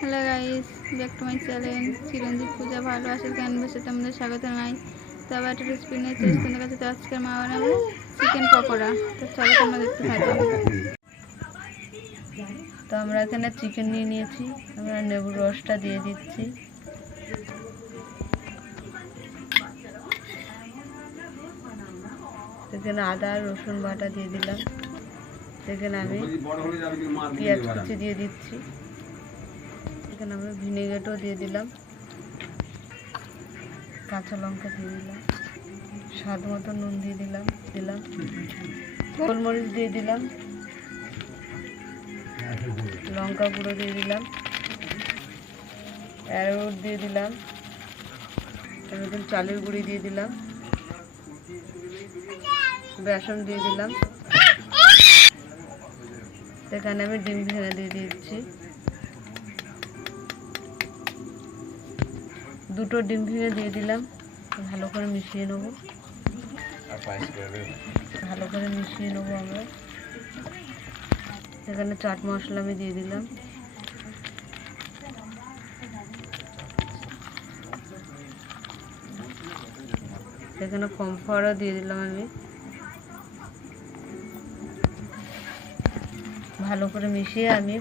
Hello guys, back to my channel Chiranjit Puja ভালোবাসার ক্যানভাসে তোমাদের স্বাগত জানাই। তো আবার একটা রেসিপি নিয়ে চলে এসেছি তোমাদের কাছে। তো আজকে মা বানাবে চিকেন পকোড়া। তো চলো তোমরা দেখতে থাকো। তো আমরা এখানে চিকেন নিয়ে নিয়েছি, আমরা লেবুর রসটা দিয়ে দিচ্ছি। এখানে আদা রসুন বাটা দিয়ে দিলাম। এখানে আমি পেঁয়াজ কুচি দিয়ে দিচ্ছি। এখানে আমরা ভিনেগারটাও দিয়ে দিলাম, কাঁচা লঙ্কা দিয়ে দিলাম, স্বাদ মতো নুন দিয়ে দিলাম, গোলমরিচ দিয়ে দিলাম, লঙ্কা গুঁড়ো দিয়ে দিলাম, অ্যারোরুট দিয়ে দিলাম, এরকম চালের গুঁড়ি দিয়ে দিলাম, বেসন দিয়ে দিলাম। এখানে আমি ডিম ভেঙে দিয়ে দিচ্ছি, দুটো ডিম ভেঙে দিয়ে দিলাম। ভালো করে মিশিয়ে নেব, আমরা। এখানে চাট মশলা আমি দিয়ে দিলাম, এখানে কর্নফ্লাওয়ারও দিয়ে দিলাম আমি। ভালো করে মিশিয়ে আমি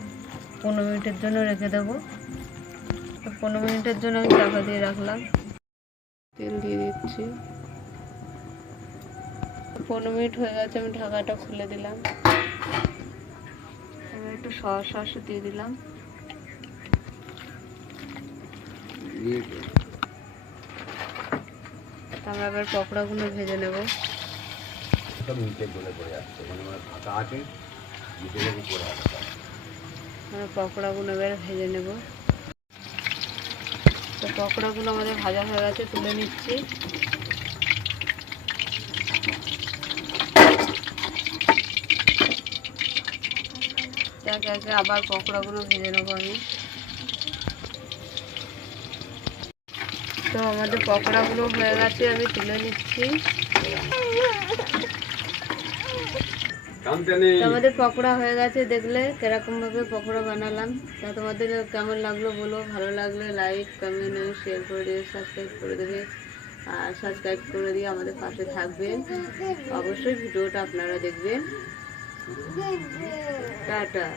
15 মিনিটের জন্য রেখে দেবো। তো 15 মিনিটের জন্য আমি চাপা দিয়ে রাখলাম। তেল দিয়ে দিচ্ছি। 15 মিনিট হয়ে গেছে, আমি ঢাকাটা খুলে দিলাম। আমি একটু সস দিয়ে দিলাম। আমরা এবার পকোড়াগুলো ভেজে নেব। পকোড়াগুলো এবার ভেজে নেব। তো পকোড়াগুলো আমাদের ভাজা হয়ে গেছে, তুলে নিচ্ছি। একে একে আবার পকোড়াগুলো ভেজে নেবো আমি। তো আমাদের পকোড়াগুলো হয়ে গেছে, আমি তুলে নিচ্ছি। আমাদের পকোড়া হয়ে গেছে, দেখলে কিরকমভাবে পকোড়া বানালাম। তা তোমাদের কেমন লাগলো বলো, ভালো লাগলে লাইক কমেন্ট শেয়ার করে দিয়ে সাবস্ক্রাইব করে দেবে। আর সাবস্ক্রাইব করে দিয়ে আমাদের পাশে থাকবেন। অবশ্যই ভিডিওটা আপনারা দেখবেন। টাটা।